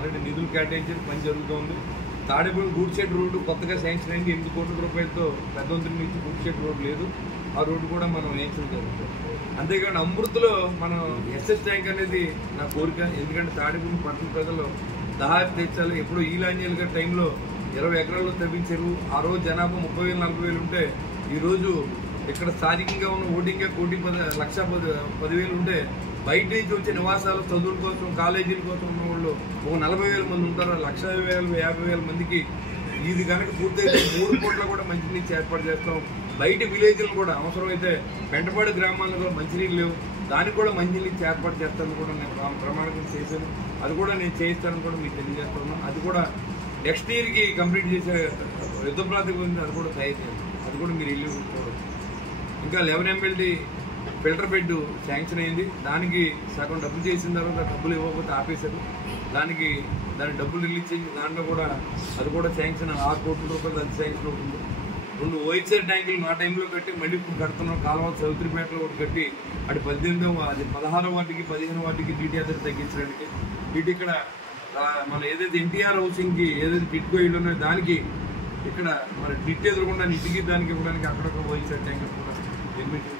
Already నిధులు కేటాయించి పని జరుగుతోంది. తాడేపల్లి గూడ్షెడ్ రోడ్డు కొత్తగా శాంక్షన్ అయింది. 8 కోట్ల రూపాయలతో పెద్దవంతుల నుంచి గూడ్షెడ్ రోడ్డు లేదు, ఆ రోడ్డు కూడా మనం వేయించడం జరుగుతుంది. అంతేకాని అమృతలో మనం ఎస్ఎస్ ట్యాంక్ అనేది నా కోరిక. ఎందుకంటే తాడేపల్లి పట్టణ ప్రజలు దహారు తీర్చాలి. ఎప్పుడో ఈలాంజల్ గారి టైంలో 20 ఎకరాల్లో తవ్వించారు. ఆ రోజు జనాభా 30,000 40,000 ఉంటే ఈరోజు ఇక్కడ స్థానికంగా ఉన్న ఓటింగ్గా 1,10,000 ఉంటే బయట నుంచి వచ్చే నివాసాలు చదువుల కోసం కాలేజీల కోసం ఉన్న వాళ్ళు ఒక 40,000 మంది ఉంటారు. 1,50,000 మందికి ఇది కనుక పూర్తయితే 3 కోట్ల కూడా మంచినీళ్ళు ఏర్పాటు చేస్తాం. బయట విలేజ్లు కూడా అవసరమైతే పెంటపాడు గ్రామాల్లో కూడా మంచినీళ్ళు లేవు, దానికి కూడా మంచినీళ్ళు ఏర్పాటు చేస్తానని కూడా నేను ప్రమాణం చేశాను. అది కూడా నేను చేయిస్తానని కూడా మీకు తెలియజేస్తున్నాను. అది కూడా నెక్స్ట్ ఇయర్కి కంప్లీట్ చేసే యుద్ధ ప్రాతిపదిక ఉంది, అది కూడా తయారు చేయాలి. అది కూడా మీరు ఇల్లు చూడవచ్చు. ఇంకా 11 MLD ఫిల్టర్ బెడ్ శాంక్షన్ అయింది. దానికి సగం డబ్బులు చేసిన తర్వాత డబ్బులు ఇవ్వకపోతే ఆపేశారు. దాని డబ్బులు రిలీజ్ చేసి దాంట్లో కూడా అది కూడా శాంక్షన్ 6 కోట్ల రూపాయలు అది శాంక్షన్ అవుతుంది. 2 వైట్సైడ్ ట్యాంకులు నా టైంలో కట్టి మళ్ళీ ఇప్పుడు కడుతున్నాం. కాలువ చౌత్రిపేటలో ఒకటి కట్టి అటు 16 వాటికి 15 వాటికి డీటీ అద్దె తగ్గించడానికి ఇటు ఇక్కడ మన ఏదైతే ఎన్టీఆర్ హౌసింగ్కి ఏదైతే టిట్కో ఇల్లు ఉన్నాయో దానికి ఇక్కడ మన టిట్ ఎదురకుండా ఇంటికి దానికి ఇవ్వడానికి అక్కడ ఒక వైట్సైడ్ ట్యాంకులు కూడా నిర్మించారు.